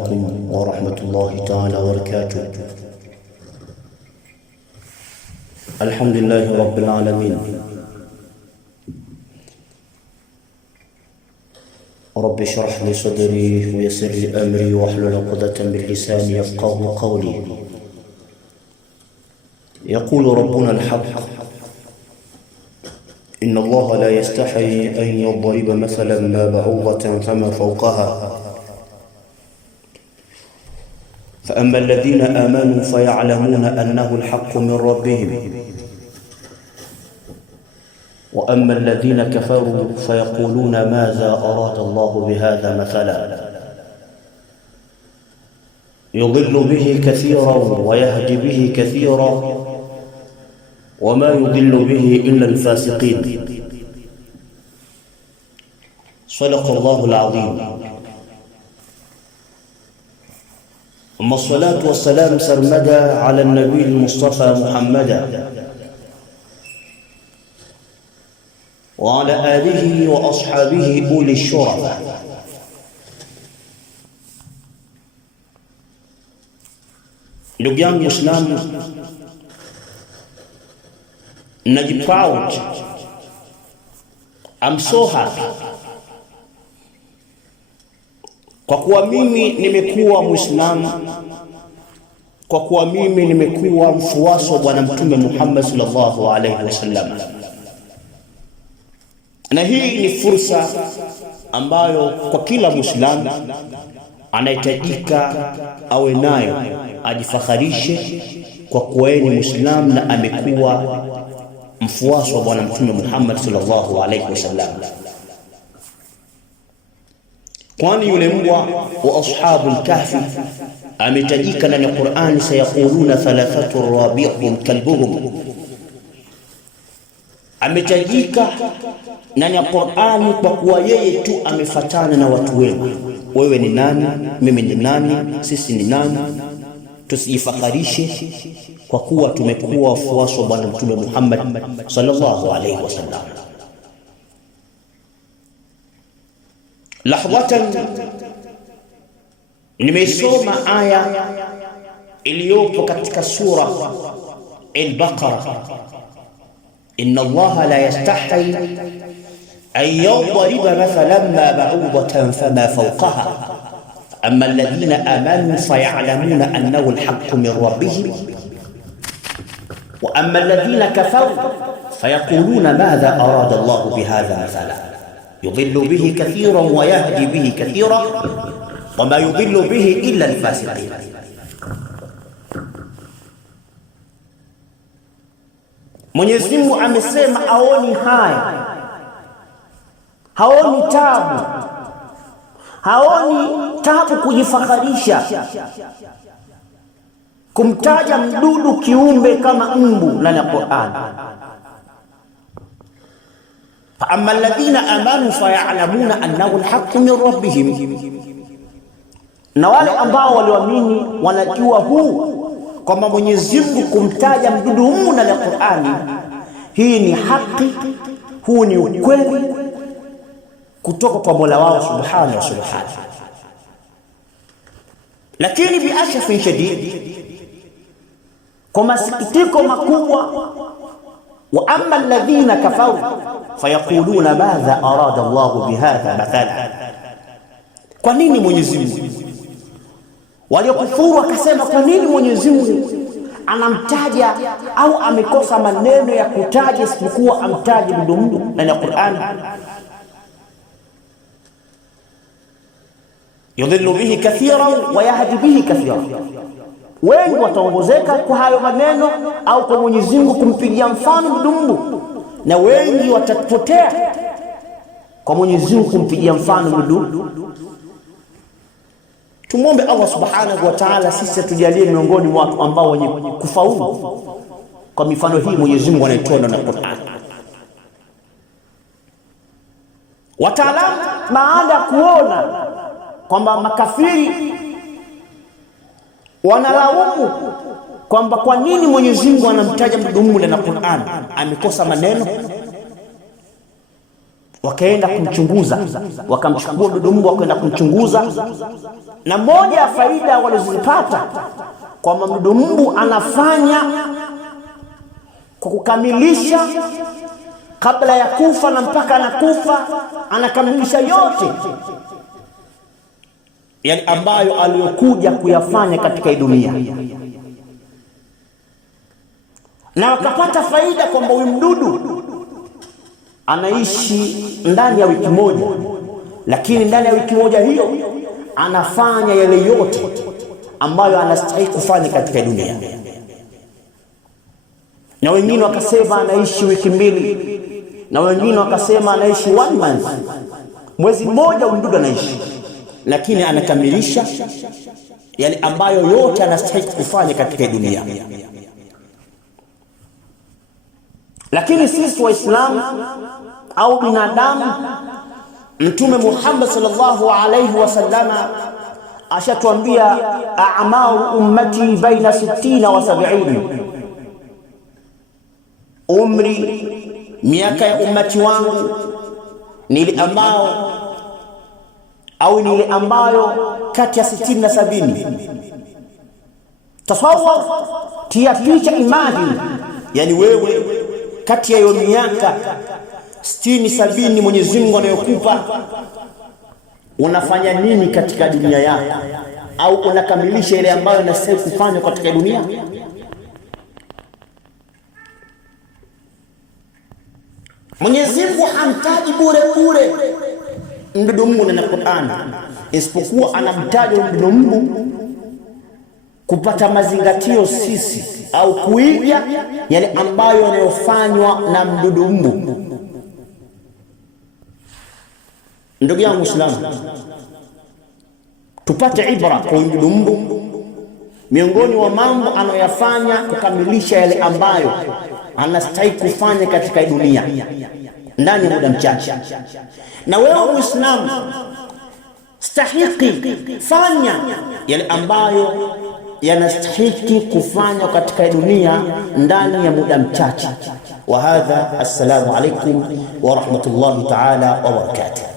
عليكم ورحمة الله تعالى وبركاته. الحمد لله رب العالمين. رب اشرح لي صدري ويسر لي أمري واحلل عقدة من لساني يفقهوا قولي. يقول ربنا الحق: إن الله لا يستحي أن يضرب مثلا ما بعوضة فما فوقها فأما الذين آمنوا فيعلمون أنه الحق من ربهم وأما الذين كفروا فيقولون ماذا أراد الله بهذا مثلا يضل به كثيرا ويهدي به كثيرا وما يضل به إلا الفاسقين. صدق الله العظيم. أما الصلاة والسلام سرمدا على النبي المصطفى محمدا وعلى آله وأصحابه أولي الشرف. Ndugu yangu Muislamu, proud. I'm so happy kwa kuwa mimi nimekuwa Muislamu, kwa kuwa mimi nimekuwa mfuasi wa Bwana Mtume Muhammad sallallahu alaihi wasallam. Na hii ni fursa ambayo kwa kila Muislamu anahitajika awe nayo, ajifakharishe kwa kuwa ni Muislamu na amekuwa mfuasi wa Bwana Mtume Muhammad sallallahu alaihi wasallam. Kwani yule mbwa wa ashabul kahfi ametajika ndani ya Qur'ani: sayaquluna thalathatu rabi'uhum kalbuhum. Ametajika ndani ya Qur'ani kwa kuwa yeye tu amefatana na watu wema. Wewe ni nani? Mimi ni nani? Sisi ni nani? Tusijifakharishe kwa kuwa tumekuwa wafuasi wa Bwana Mtume Muhammad sallallahu alaihi wasallam. Lahwatan, nimesoma aya iliyopo katika sura Al-Baqara: inna Allaha la yastahi an yadriba mathalan ma ba'udatan fama fawqaha amma alladhina amanu fayalamuna annahu alhaqqu min rabbihim wa amma alladhina kafaru fayaquluna madha arada Allahu bihadha mathala yudhillu bihi kathiran wa yahdi bihi kathiran wa ma yudhillu bihi illa alfasiqin. Mwenyezi Mungu amesema aoni haya, haoni tabu kujifakharisha kumtaja mdudu kiumbe kama mbu ndani ya Qur'an. Fa amma alladhina amanu fayalamuna annahu alhaqqu min rabbihim, na wale ambao walioamini wanajua huu kwamba Mwenyezi Mungu kumtaja mdudu huyu ndani ya Qur'ani, hii ni haki, huu ni ukweli kutoka kwa Mola wao subhanahu wa ta'ala. Lakini biashafin shadid, kwa masikitiko makubwa, wa amma alladhina kafaru fayaquluna madha arada Allahu bihadha mathala. Kwa nini Mwenyezi Mungu? Waliokufuru wakasema, kwa nini Mwenyezi Mungu anamtaja au amekosa maneno ya kutaja isipokuwa amtaje mdudu ndani ya Qur'an? Yudhillu bihi kathiran wa yahdi bihi kathiran. Wengi wataongozeka kwa hayo maneno au kwa Mwenyezi Mungu kumpigia mfano mdudu, na wengi watapotea kwa Mwenyezi Mungu kumpigia mfano mdudu. Tumuombe Allah subhanahu wa ta'ala sisi tujalie miongoni mwa watu ambao wenye kufaulu kwa mifano hii Mwenyezi Mungu anaitoa na Qur'an. Wataalamu baada ya kuona kwamba makafiri wanalaumu kwamba kwa nini Mwenyezi Mungu anamtaja mdudu na Qur'an, amekosa maneno, wakaenda kumchunguza, wakamchukua mdudu mbu wakaenda kumchunguza, na moja ya faida walizozipata kwamba mdudu mbu anafanya kwa kukamilisha kabla ya kufa na mpaka anakufa, anakamilisha yote yale ambayo aliyokuja kuyafanya katika dunia. Na wakapata faida kwamba huyu mdudu anaishi ndani ya wiki moja, lakini ndani ya wiki moja hiyo anafanya yale yote ambayo anastahili kufanya katika dunia. Na wengine wakasema anaishi wiki mbili, na wengine wakasema anaishi 1 month, mwezi mmoja mdudu anaishi, lakini anakamilisha yale ambayo yote anastahili kufanya katika dunia. Lakini sisi Waislamu au binadamu, Mtume Muhammad sallallahu alayhi wasallama ashatuambia a'maru ummati baina 60 wa 70, umri miaka ya ummati wangu ni ile ambao au ni ile ambayo kati ya 60 na 70. Tasawwur, tia picha, imagine, yani wewe kati ya hiyo miaka 60 70 Mwenyezi Mungu anayokupa, unafanya nini katika dunia yako, au unakamilisha ile ambayo unastahili kufanya katika dunia? Mwenyezi Mungu hamtaji bure mdudu mbu na Qur'an, isipokuwa anamtaja mdudu mbu kupata mazingatio sisi, au kuiga yale ambayo yanayofanywa na mdudu mbu. Ndugu yangu Muislamu, tupate ibra kwa mdudu mbu. Miongoni wa mambo anayofanya kukamilisha yale ambayo anastahili kufanya katika dunia ndani ya muda mchache. Na wewe Muislamu, stahiki fanya yale ambayo yanastahili kufanya katika dunia ndani ya muda mchache. Wa hadha, assalamu alaykum wa rahmatullahi ta'ala wa barakatuh.